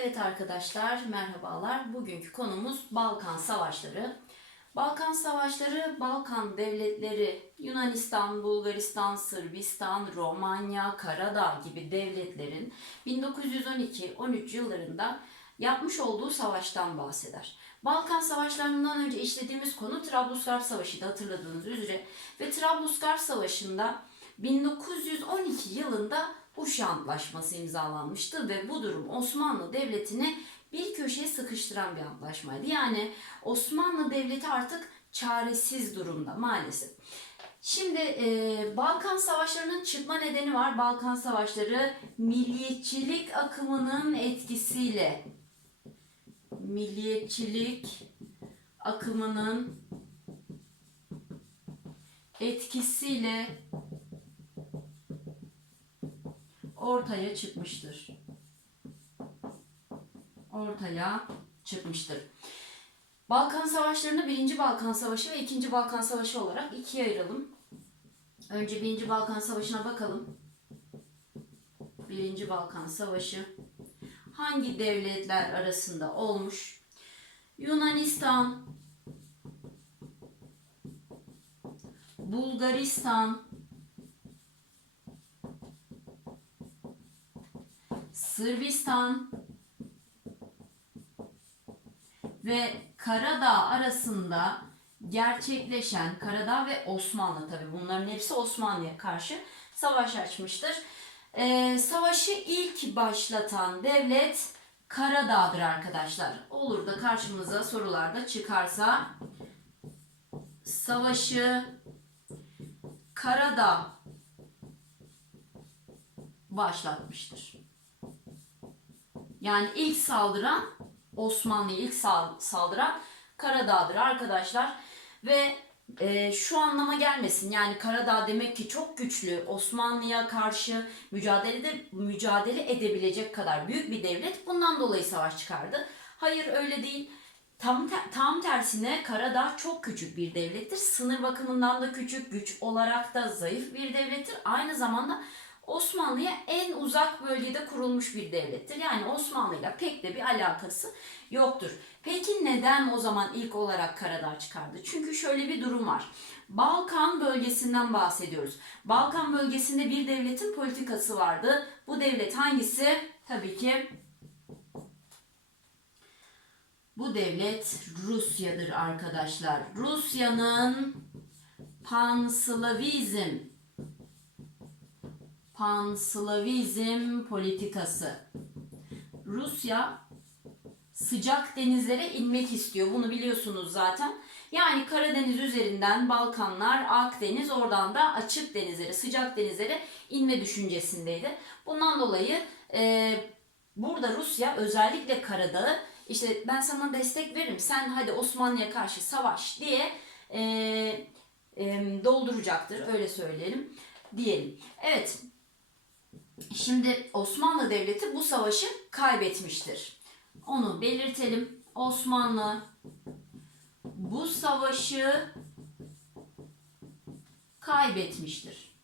Evet arkadaşlar merhabalar. Bugünkü konumuz Balkan Savaşları. Balkan Savaşları Balkan devletleri Yunanistan, Bulgaristan, Sırbistan, Romanya, Karadağ gibi devletlerin 1912-13 yıllarında yapmış olduğu savaştan bahseder. Balkan Savaşlarından önce işlediğimiz konu Trablusgarp Savaşı'ydı hatırladığınız üzere ve Trablusgarp Savaşı'nda 1912 yılında Uşa Antlaşması imzalanmıştı ve bu durum Osmanlı Devleti'ni bir köşeye sıkıştıran bir antlaşmaydı. Yani Osmanlı Devleti artık çaresiz durumda maalesef. Şimdi e, Balkan Savaşları'nın çıkma nedeni var. Balkan Savaşları milliyetçilik akımının etkisiyle milliyetçilik akımının etkisiyle ortaya çıkmıştır. Ortaya çıkmıştır. Balkan Savaşlarını 1. Balkan Savaşı ve 2. Balkan Savaşı olarak ikiye ayıralım. Önce 1. Balkan Savaşı'na bakalım. 1. Balkan Savaşı hangi devletler arasında olmuş? Yunanistan, Bulgaristan, Sırbistan ve Karadağ arasında gerçekleşen Karadağ ve Osmanlı tabi bunların hepsi Osmanlı'ya karşı savaş açmıştır. Ee, savaşı ilk başlatan devlet Karadağ'dır arkadaşlar. Olur da karşımıza sorularda çıkarsa savaşı Karadağ başlatmıştır. Yani ilk saldıran Osmanlı'ya ilk sal- saldıran Karadağ'dır arkadaşlar. Ve e, şu anlama gelmesin. Yani Karadağ demek ki çok güçlü. Osmanlı'ya karşı mücadelede mücadele edebilecek kadar büyük bir devlet. Bundan dolayı savaş çıkardı. Hayır öyle değil. Tam tam tersine Karadağ çok küçük bir devlettir. Sınır bakımından da küçük, güç olarak da zayıf bir devlettir. Aynı zamanda Osmanlı'ya en uzak bölgede kurulmuş bir devlettir. Yani Osmanlı'yla pek de bir alakası yoktur. Peki neden o zaman ilk olarak Karadağ çıkardı? Çünkü şöyle bir durum var. Balkan bölgesinden bahsediyoruz. Balkan bölgesinde bir devletin politikası vardı. Bu devlet hangisi? Tabii ki bu devlet Rusya'dır arkadaşlar. Rusya'nın Panslavizm Panslavizm politikası. Rusya sıcak denizlere inmek istiyor. Bunu biliyorsunuz zaten. Yani Karadeniz üzerinden Balkanlar, Akdeniz, oradan da açık denizlere, sıcak denizlere inme düşüncesindeydi. Bundan dolayı e, burada Rusya özellikle Karadağ'ı işte ben sana destek veririm, sen hadi Osmanlı'ya karşı savaş diye e, e, dolduracaktır. Öyle söyleyelim diyelim. Evet. Şimdi Osmanlı Devleti bu savaşı kaybetmiştir. Onu belirtelim. Osmanlı bu savaşı kaybetmiştir.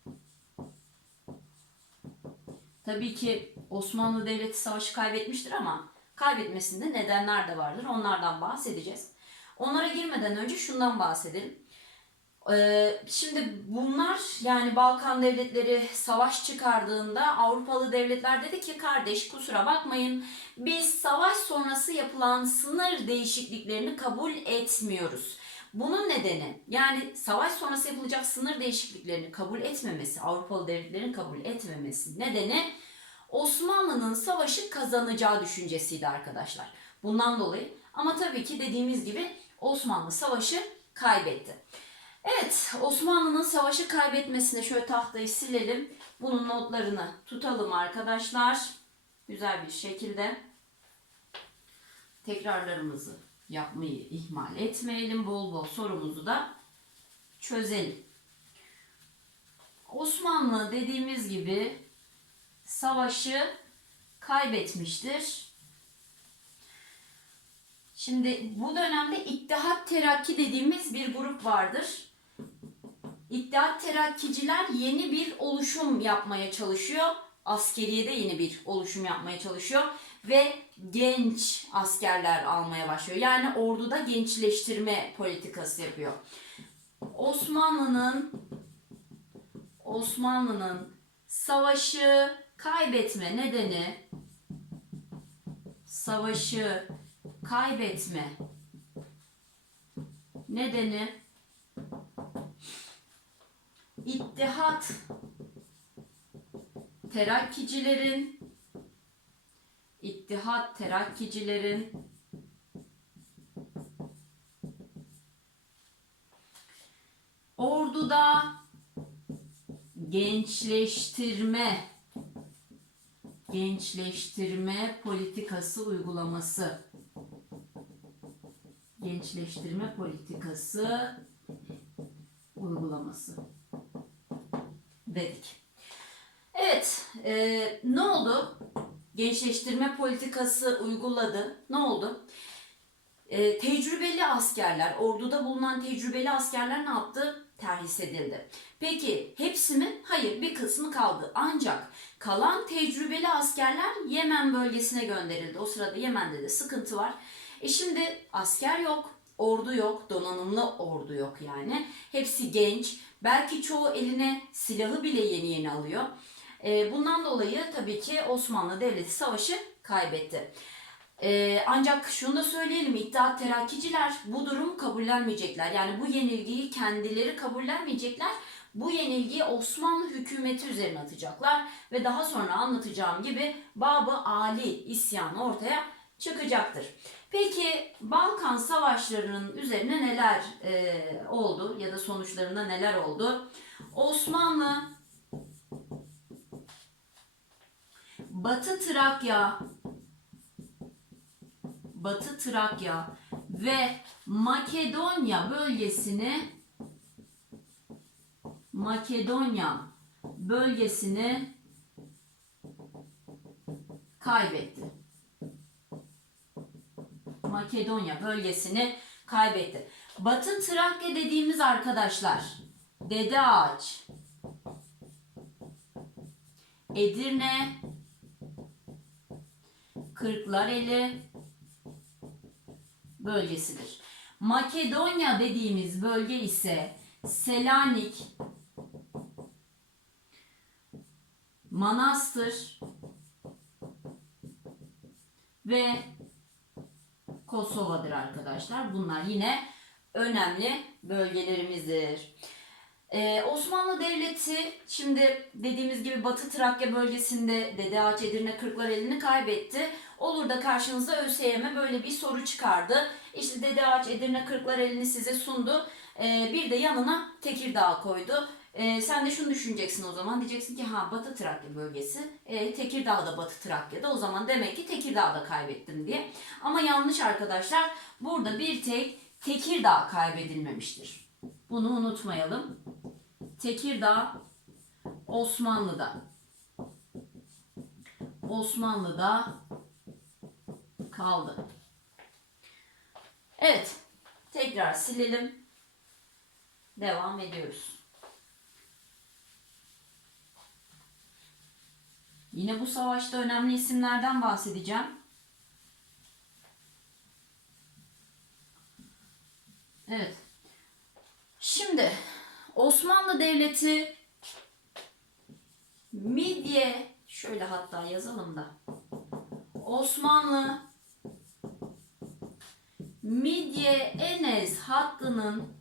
Tabii ki Osmanlı Devleti savaşı kaybetmiştir ama kaybetmesinde nedenler de vardır. Onlardan bahsedeceğiz. Onlara girmeden önce şundan bahsedelim. Ee, şimdi bunlar yani Balkan devletleri savaş çıkardığında Avrupalı devletler dedi ki kardeş kusura bakmayın biz savaş sonrası yapılan sınır değişikliklerini kabul etmiyoruz. Bunun nedeni yani savaş sonrası yapılacak sınır değişikliklerini kabul etmemesi, Avrupalı devletlerin kabul etmemesi nedeni Osmanlı'nın savaşı kazanacağı düşüncesiydi arkadaşlar. Bundan dolayı ama tabii ki dediğimiz gibi Osmanlı savaşı kaybetti. Evet, Osmanlı'nın savaşı kaybetmesine şöyle tahtayı silelim. Bunun notlarını tutalım arkadaşlar. Güzel bir şekilde. Tekrarlarımızı yapmayı ihmal etmeyelim. Bol bol sorumuzu da çözelim. Osmanlı dediğimiz gibi savaşı kaybetmiştir. Şimdi bu dönemde İttihat Terakki dediğimiz bir grup vardır. İttihat Terakkiciler yeni bir oluşum yapmaya çalışıyor. askeriyede yeni bir oluşum yapmaya çalışıyor ve genç askerler almaya başlıyor. Yani orduda gençleştirme politikası yapıyor. Osmanlı'nın Osmanlı'nın savaşı kaybetme nedeni savaşı kaybetme nedeni İttihat. Terakkicilerin. İttihat terakkicilerin. Orduda gençleştirme. Gençleştirme politikası uygulaması. Gençleştirme politikası uygulaması dedik. Evet, e, ne oldu? Gençleştirme politikası uyguladı. Ne oldu? E, tecrübeli askerler, orduda bulunan tecrübeli askerler ne yaptı? Terhis edildi. Peki hepsi mi? Hayır, bir kısmı kaldı. Ancak kalan tecrübeli askerler Yemen bölgesine gönderildi. O sırada Yemen'de de sıkıntı var. E şimdi asker yok, ordu yok, donanımlı ordu yok yani. Hepsi genç. Belki çoğu eline silahı bile yeni yeni alıyor. E, bundan dolayı tabii ki Osmanlı Devleti savaşı kaybetti. E, ancak şunu da söyleyelim, İttihat Terakkiciler bu durumu kabullenmeyecekler. Yani bu yenilgiyi kendileri kabullenmeyecekler. Bu yenilgiyi Osmanlı hükümeti üzerine atacaklar ve daha sonra anlatacağım gibi Babı Ali isyanı ortaya çıkacaktır. Peki Balkan Savaşları'nın üzerine neler e, oldu ya da sonuçlarında neler oldu? Osmanlı Batı Trakya Batı Trakya ve Makedonya bölgesini Makedonya bölgesini kaybetti. Makedonya bölgesini kaybetti. Batı Trakya dediğimiz arkadaşlar Dede Ağaç, Edirne, Kırklareli bölgesidir. Makedonya dediğimiz bölge ise Selanik, Manastır ve Kosova'dır arkadaşlar. Bunlar yine önemli bölgelerimizdir. Ee, Osmanlı Devleti şimdi dediğimiz gibi Batı Trakya bölgesinde Dede Ağaç Edirne Kırklareli'ni kaybetti. Olur da karşınıza ÖSYM böyle bir soru çıkardı. İşte Dede Ağaç Edirne Kırklareli'ni size sundu. Ee, bir de yanına Tekirdağ koydu. Ee, sen de şunu düşüneceksin o zaman. Diyeceksin ki ha Batı Trakya bölgesi. E, Tekirdağ da Batı Trakya'da. O zaman demek ki Tekirdağ'da kaybettim diye. Ama yanlış arkadaşlar. Burada bir tek Tekirdağ kaybedilmemiştir. Bunu unutmayalım. Tekirdağ Osmanlı'da. Osmanlı'da kaldı. Evet. Tekrar silelim. Devam ediyoruz. Yine bu savaşta önemli isimlerden bahsedeceğim. Evet. Şimdi Osmanlı Devleti Midye şöyle hatta yazalım da Osmanlı Midye Enes hattının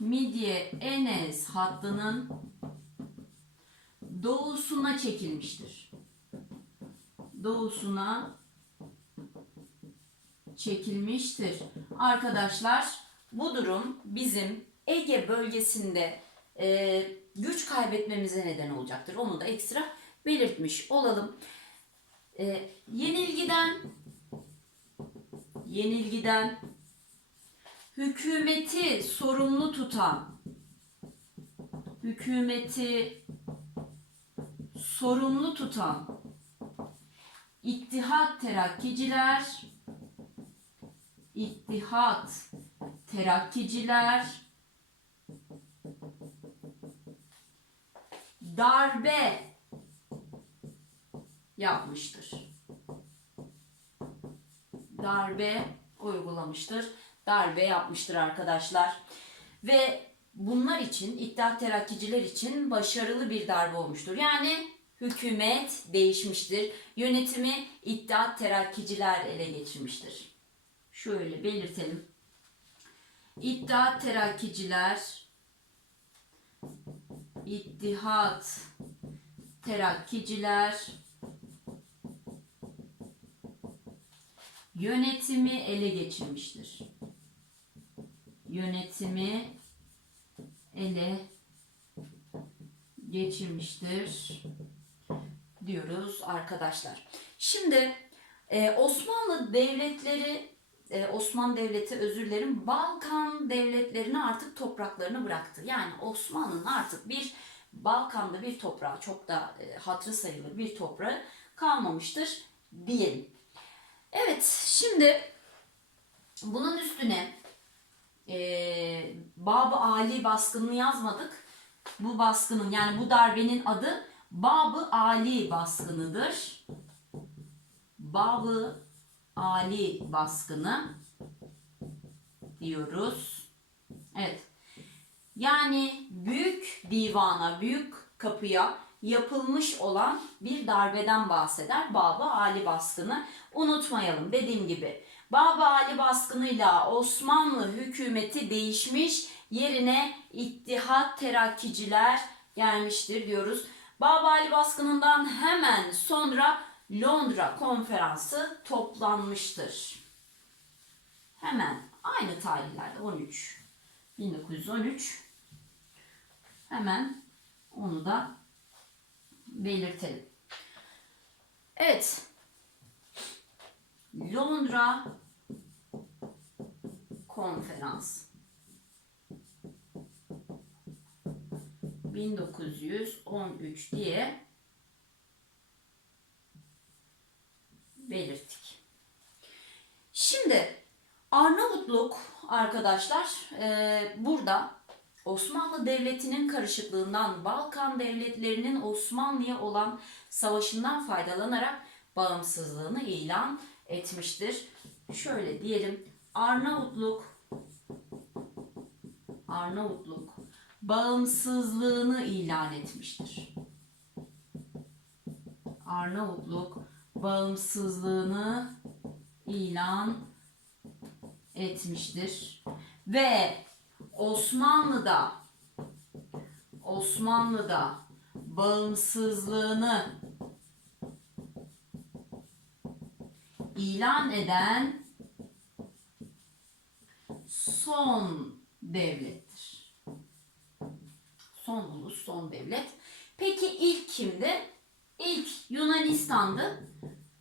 Midye Enes hattının doğusuna çekilmiştir. Doğusuna çekilmiştir. Arkadaşlar bu durum bizim Ege bölgesinde e, güç kaybetmemize neden olacaktır. Onu da ekstra belirtmiş olalım. E, yenilgiden yenilgiden hükümeti sorumlu tutan hükümeti sorumlu tutan İttihat Terakkiciler İttihat Terakkiciler darbe yapmıştır. Darbe uygulamıştır. Darbe yapmıştır arkadaşlar. Ve bunlar için İttihat Terakkiciler için başarılı bir darbe olmuştur. Yani hükümet değişmiştir. Yönetimi İttihat Terakkiciler ele geçirmiştir. Şöyle belirtelim. İttihat Terakkiciler İttihat Terakkiciler yönetimi ele geçirmiştir. Yönetimi ele geçirmiştir diyoruz arkadaşlar. Şimdi e, Osmanlı devletleri e, Osmanlı Devleti özür dilerim Balkan devletlerine artık topraklarını bıraktı. Yani Osmanlı'nın artık bir Balkan'da bir toprağı çok da e, hatırı sayılır bir toprağı kalmamıştır diyelim. Evet şimdi bunun üstüne e, Bab-ı Ali baskınını yazmadık. Bu baskının yani bu darbenin adı Bab-ı Ali baskınıdır. Bab-ı Ali baskını diyoruz. Evet. Yani büyük divana, büyük kapıya yapılmış olan bir darbeden bahseder Baba Ali baskını. Unutmayalım dediğim gibi Baba Ali baskınıyla Osmanlı hükümeti değişmiş, yerine İttihat Terakkiciler gelmiştir diyoruz. Baba Ali baskınından hemen sonra Londra konferansı toplanmıştır. Hemen aynı tarihlerde 13 1913 hemen onu da belirtelim. Evet. Londra konferans 1913 diye belirttik. Şimdi Arnavutluk arkadaşlar e, burada Osmanlı Devleti'nin karışıklığından Balkan devletlerinin Osmanlı'ya olan savaşından faydalanarak bağımsızlığını ilan etmiştir. Şöyle diyelim Arnavutluk Arnavutluk bağımsızlığını ilan etmiştir. Arnavutluk bağımsızlığını ilan etmiştir. Ve Osmanlı'da Osmanlı'da bağımsızlığını ilan eden son devlettir. Son ulus, son devlet. Peki ilk kimdi? İlk Yunanistan'dı.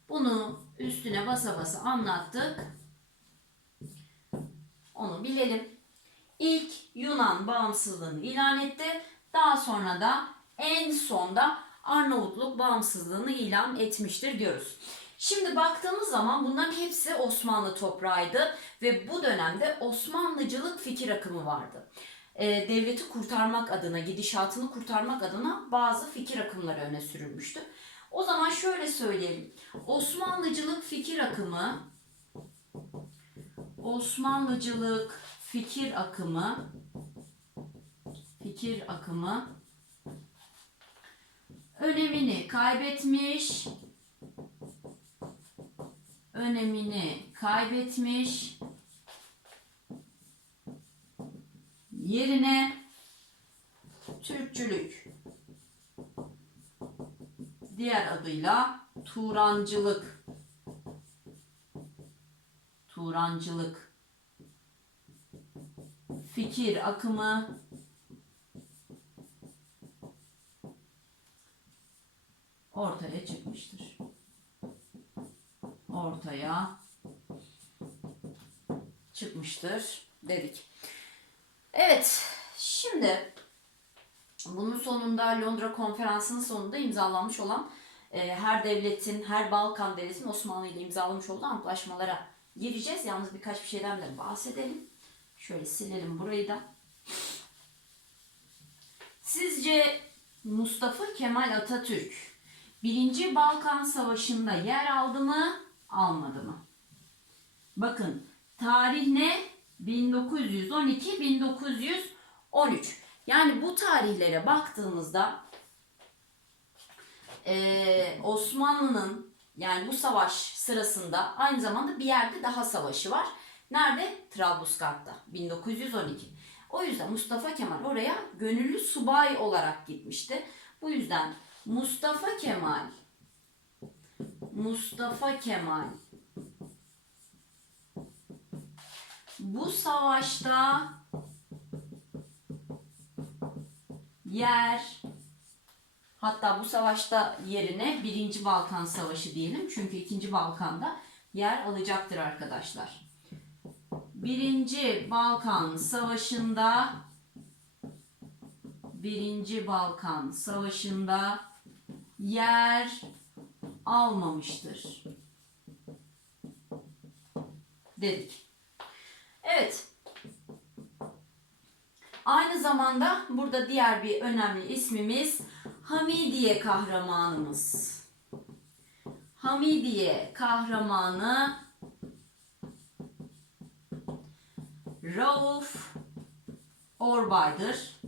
Bunu üstüne basa basa anlattık. Onu bilelim. İlk Yunan bağımsızlığını ilan etti. Daha sonra da en sonda Arnavutluk bağımsızlığını ilan etmiştir diyoruz. Şimdi baktığımız zaman bunların hepsi Osmanlı toprağıydı ve bu dönemde Osmanlıcılık fikir akımı vardı. Ee, devleti kurtarmak adına, gidişatını kurtarmak adına bazı fikir akımları öne sürülmüştü. O zaman şöyle söyleyelim. Osmanlıcılık fikir akımı Osmanlıcılık fikir akımı fikir akımı önemini kaybetmiş önemini kaybetmiş yerine Türkçülük diğer adıyla Turancılık Turancılık fikir akımı ortaya çıkmıştır. Ortaya çıkmıştır dedik. Evet, şimdi bunun sonunda Londra konferansının sonunda imzalanmış olan e, her devletin, her Balkan devletin Osmanlı ile imzalamış olduğu antlaşmalara gireceğiz. Yalnız birkaç bir şeyden de bahsedelim. Şöyle silelim burayı da. Sizce Mustafa Kemal Atatürk Birinci Balkan Savaşı'nda yer aldı mı, almadı mı? Bakın tarih ne? 1912-1913. Yani bu tarihlere baktığımızda eee, Osmanlı'nın yani bu savaş sırasında aynı zamanda bir yerde daha savaşı var. Nerede? Trablusgarp'ta 1912. O yüzden Mustafa Kemal oraya gönüllü subay olarak gitmişti. Bu yüzden Mustafa Kemal Mustafa Kemal bu savaşta yer hatta bu savaşta yerine birinci Balkan Savaşı diyelim. Çünkü ikinci Balkan'da yer alacaktır arkadaşlar. Birinci Balkan Savaşı'nda Birinci Balkan Savaşı'nda yer almamıştır. Dedik. Evet. Aynı zamanda burada diğer bir önemli ismimiz Hamidiye kahramanımız. Hamidiye kahramanı Rauf Orbay'dır.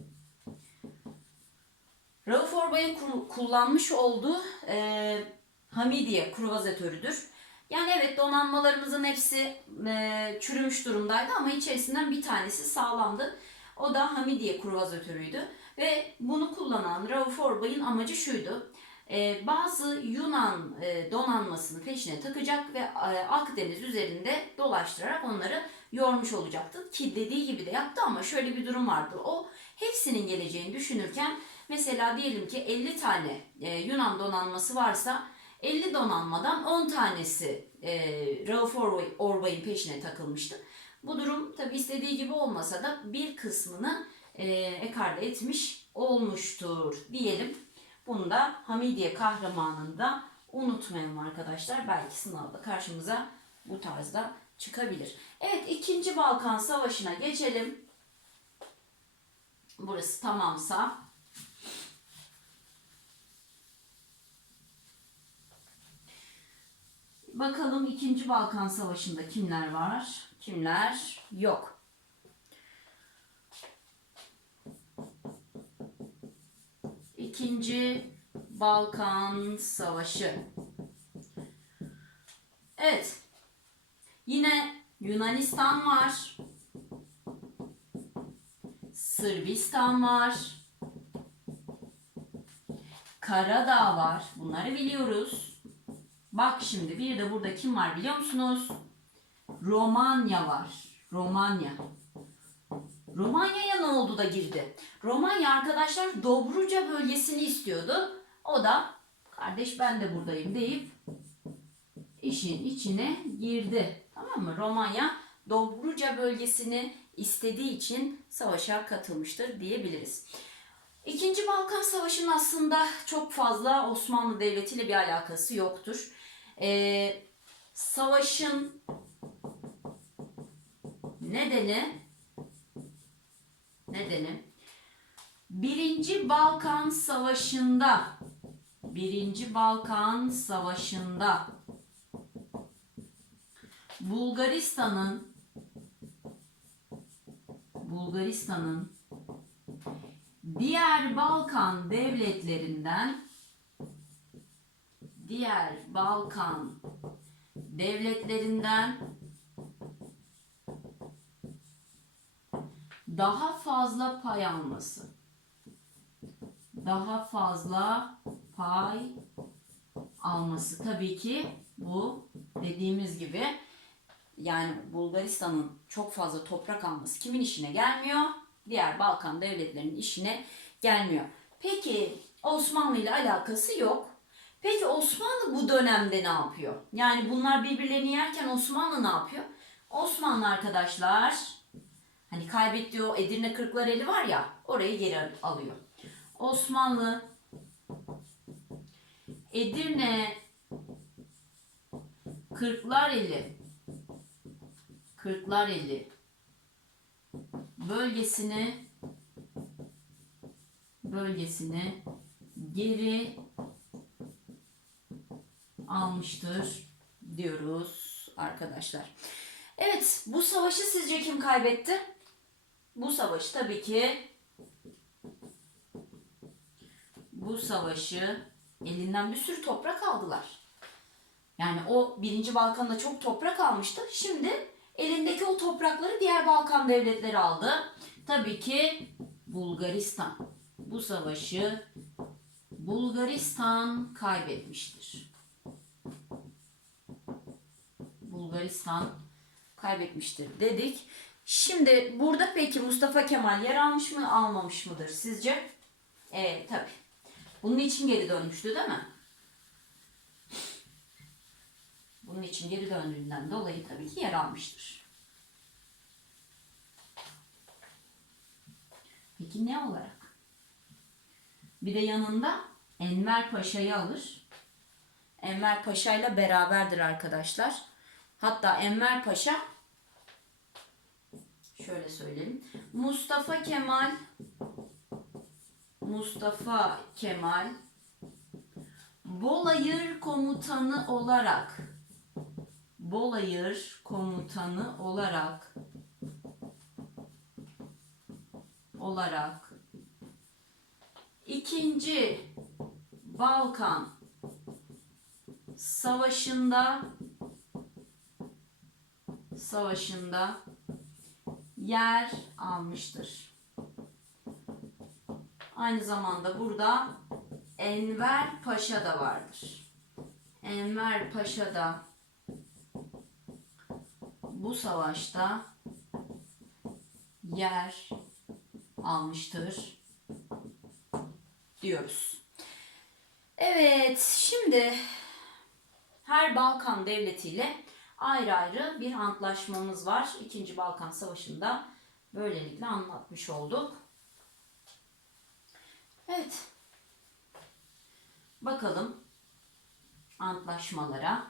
Rauf Orbay'ın kullanmış olduğu e, Hamidiye kruvazatörüdür. Yani evet donanmalarımızın hepsi e, çürümüş durumdaydı ama içerisinden bir tanesi sağlamdı. O da Hamidiye kruvazatörüydü. Ve bunu kullanan Rauf Orbay'ın amacı şuydu. E, bazı Yunan e, donanmasını peşine takacak ve e, Akdeniz üzerinde dolaştırarak onları yormuş olacaktı. Ki dediği gibi de yaptı ama şöyle bir durum vardı. O hepsinin geleceğini düşünürken mesela diyelim ki 50 tane e, Yunan donanması varsa 50 donanmadan 10 tanesi e, Rauf Orbay- Orbay'ın peşine takılmıştı. Bu durum tabi istediği gibi olmasa da bir kısmını e, ekarte etmiş olmuştur diyelim. Bunu da Hamidiye kahramanında unutmayalım arkadaşlar. Belki sınavda karşımıza bu tarzda çıkabilir. Evet ikinci Balkan Savaşı'na geçelim. Burası tamamsa. Bakalım ikinci Balkan Savaşı'nda kimler var? Kimler yok? İkinci Balkan Savaşı. Evet. Yine Yunanistan var. Sırbistan var. Karadağ var. Bunları biliyoruz. Bak şimdi bir de burada kim var biliyor musunuz? Romanya var. Romanya. Romanya'ya ne oldu da girdi? Romanya arkadaşlar Dobruca bölgesini istiyordu. O da kardeş ben de buradayım deyip işin içine girdi. Tamam mı? Romanya Dobruca bölgesini istediği için savaşa katılmıştır diyebiliriz. İkinci Balkan Savaşı'nın aslında çok fazla Osmanlı Devleti ile bir alakası yoktur. Ee, savaşın nedeni nedeni Birinci Balkan Savaşı'nda Birinci Balkan Savaşı'nda Bulgaristan'ın Bulgaristan'ın diğer Balkan devletlerinden diğer Balkan devletlerinden daha fazla pay alması. Daha fazla pay alması. Tabii ki bu dediğimiz gibi yani Bulgaristan'ın çok fazla toprak alması kimin işine gelmiyor? Diğer Balkan devletlerinin işine gelmiyor. Peki Osmanlı ile alakası yok. Peki Osmanlı bu dönemde ne yapıyor? Yani bunlar birbirlerini yerken Osmanlı ne yapıyor? Osmanlı arkadaşlar hani kaybettiği o Edirne Kırklareli var ya orayı geri alıyor. Osmanlı Edirne Kırklareli Kırklareli bölgesini bölgesini geri almıştır diyoruz arkadaşlar. Evet, bu savaşı sizce kim kaybetti? Bu savaşı tabii ki bu savaşı elinden bir sürü toprak aldılar. Yani o birinci Balkan'da çok toprak almıştı. Şimdi elindeki o toprakları diğer Balkan devletleri aldı. Tabii ki Bulgaristan. Bu savaşı Bulgaristan kaybetmiştir. Bulgaristan kaybetmiştir dedik. Şimdi burada peki Mustafa Kemal yer almış mı almamış mıdır sizce? Evet tabii. Bunun için geri dönmüştü değil mi? Bunun için geri döndüğünden dolayı tabii ki yer almıştır. Peki ne olarak? Bir de yanında Enver Paşa'yı alır. Enver Paşa ile beraberdir arkadaşlar. Hatta Enver Paşa şöyle söyleyeyim. Mustafa Kemal Mustafa Kemal Bolayır komutanı olarak Bolayır komutanı olarak olarak ikinci Balkan Savaşı'nda Savaşı'nda yer almıştır. Aynı zamanda burada Enver Paşa da vardır. Enver Paşa da bu savaşta yer almıştır diyoruz. Evet, şimdi her Balkan devletiyle ayrı ayrı bir antlaşmamız var. İkinci Balkan Savaşı'nda böylelikle anlatmış olduk. Evet. Bakalım antlaşmalara.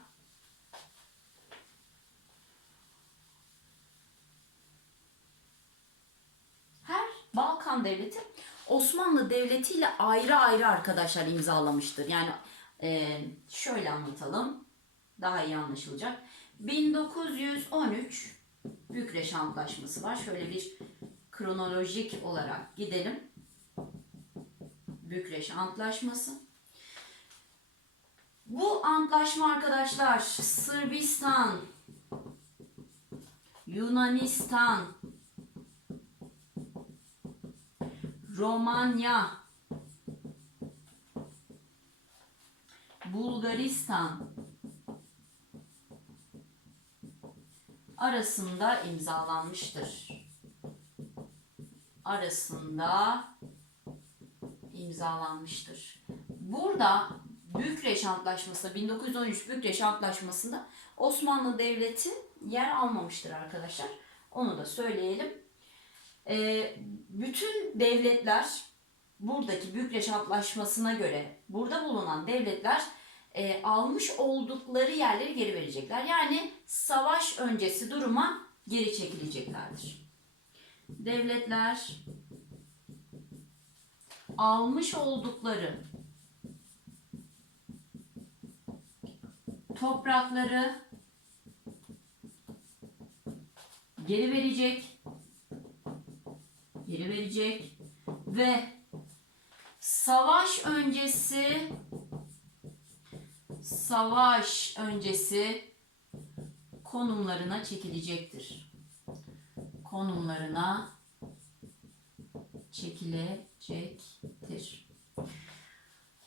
Her Balkan devleti Osmanlı Devleti ile ayrı ayrı arkadaşlar imzalamıştır. Yani e, şöyle anlatalım. Daha iyi anlaşılacak. 1913 Bükreş Antlaşması var. Şöyle bir kronolojik olarak gidelim. Bükreş Antlaşması. Bu antlaşma arkadaşlar Sırbistan, Yunanistan, Romanya, Bulgaristan arasında imzalanmıştır. Arasında imzalanmıştır. Burada Bükreş Antlaşması 1913 Bükreş Antlaşması'nda Osmanlı Devleti yer almamıştır arkadaşlar. Onu da söyleyelim. Ee, bütün devletler buradaki Bükreş Antlaşması'na göre burada bulunan devletler e, almış oldukları yerleri geri verecekler. Yani savaş öncesi duruma geri çekileceklerdir. Devletler almış oldukları toprakları geri verecek geri verecek ve savaş öncesi savaş öncesi konumlarına çekilecektir. Konumlarına çekilecektir.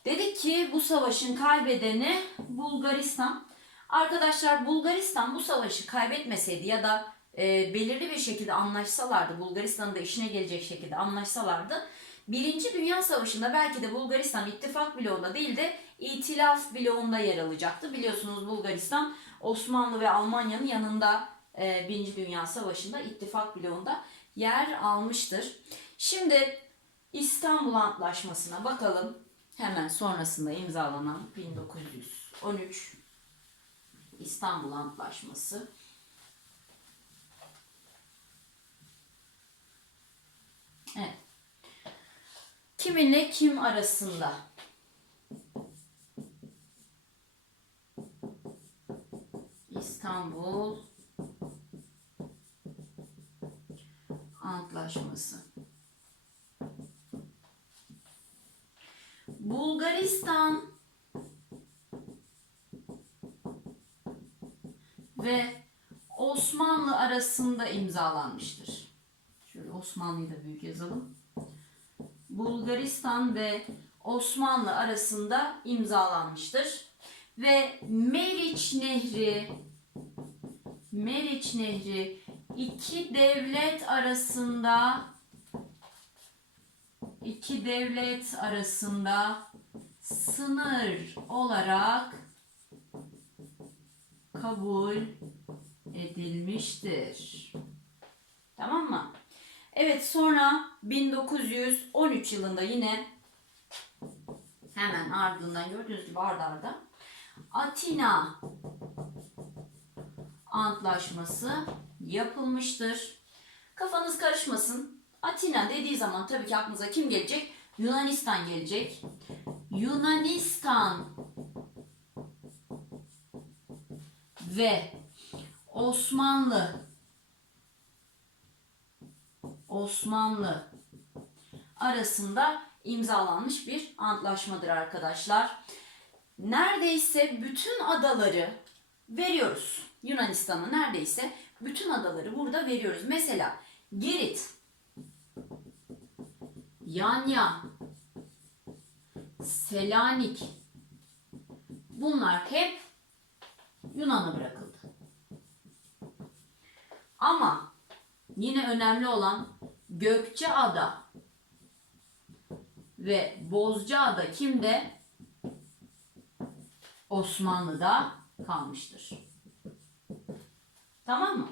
Dedik ki bu savaşın kaybedeni Bulgaristan. Arkadaşlar Bulgaristan bu savaşı kaybetmeseydi ya da e, belirli bir şekilde anlaşsalardı, Bulgaristan'ın da işine gelecek şekilde anlaşsalardı, Birinci Dünya Savaşı'nda belki de Bulgaristan ittifak bloğunda değil de itilaf bloğunda yer alacaktı. Biliyorsunuz Bulgaristan Osmanlı ve Almanya'nın yanında e, Birinci Dünya Savaşı'nda ittifak bloğunda yer almıştır. Şimdi İstanbul Antlaşması'na bakalım. Hemen sonrasında imzalanan 1913 İstanbul Antlaşması. Evet. Kiminle kim arasında? İstanbul Antlaşması. Bulgaristan ve Osmanlı arasında imzalanmıştır. Şöyle Osmanlı'yı da büyük yazalım. Bulgaristan ve Osmanlı arasında imzalanmıştır. Ve Meriç Nehri Meriç Nehri iki devlet arasında iki devlet arasında sınır olarak kabul edilmiştir. Tamam mı? Evet sonra 1913 yılında yine hemen ardından gördüğünüz gibi arda arda Atina Antlaşması yapılmıştır. Kafanız karışmasın. Atina dediği zaman tabii ki aklınıza kim gelecek? Yunanistan gelecek. Yunanistan ve Osmanlı Osmanlı arasında imzalanmış bir antlaşmadır arkadaşlar. Neredeyse bütün adaları veriyoruz. Yunanistan'a neredeyse bütün adaları burada veriyoruz. Mesela Girit, Yanya, Selanik bunlar hep Yunan'a bırakıldı. Ama yine önemli olan Gökçeada ve Bozcaada kimde? Osmanlı'da kalmıştır. Tamam mı?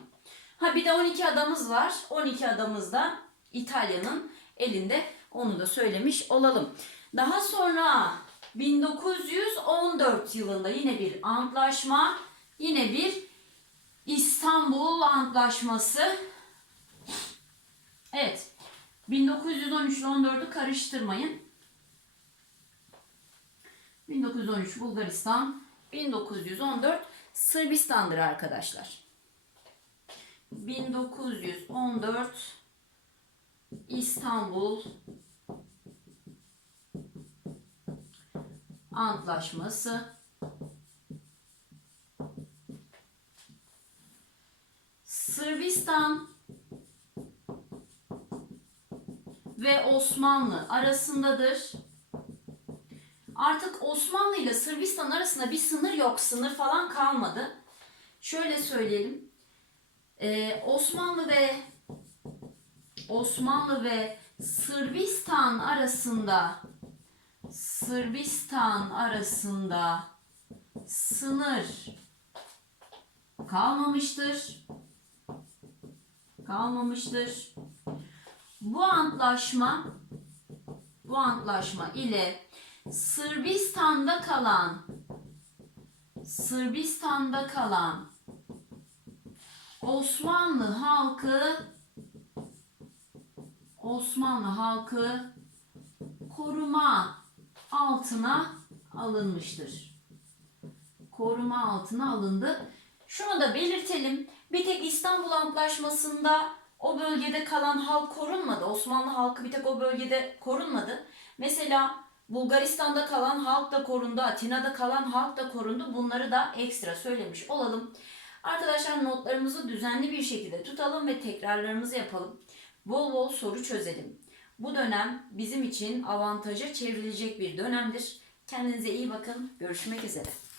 Ha bir de 12 adamız var. 12 adamız da İtalya'nın elinde. Onu da söylemiş olalım. Daha sonra 1914 yılında yine bir antlaşma, yine bir İstanbul Antlaşması. Evet. 1913 ile 14'ü karıştırmayın. 1913 Bulgaristan, 1914 Sırbistan'dır arkadaşlar. 1914 İstanbul Antlaşması Sırbistan ve Osmanlı arasındadır. Artık Osmanlı ile Sırbistan arasında bir sınır yok, sınır falan kalmadı. Şöyle söyleyelim. Ee, Osmanlı ve Osmanlı ve Sırbistan arasında Sırbistan arasında sınır kalmamıştır. Kalmamıştır. Bu antlaşma bu antlaşma ile Sırbistan'da kalan Sırbistan'da kalan Osmanlı halkı Osmanlı halkı koruma altına alınmıştır. Koruma altına alındı. Şunu da belirtelim. Bir tek İstanbul Antlaşması'nda o bölgede kalan halk korunmadı. Osmanlı halkı bir tek o bölgede korunmadı. Mesela Bulgaristan'da kalan halk da korundu, Atina'da kalan halk da korundu. Bunları da ekstra söylemiş olalım. Arkadaşlar notlarımızı düzenli bir şekilde tutalım ve tekrarlarımızı yapalım. Bol bol soru çözelim. Bu dönem bizim için avantaja çevrilecek bir dönemdir. Kendinize iyi bakın. Görüşmek üzere.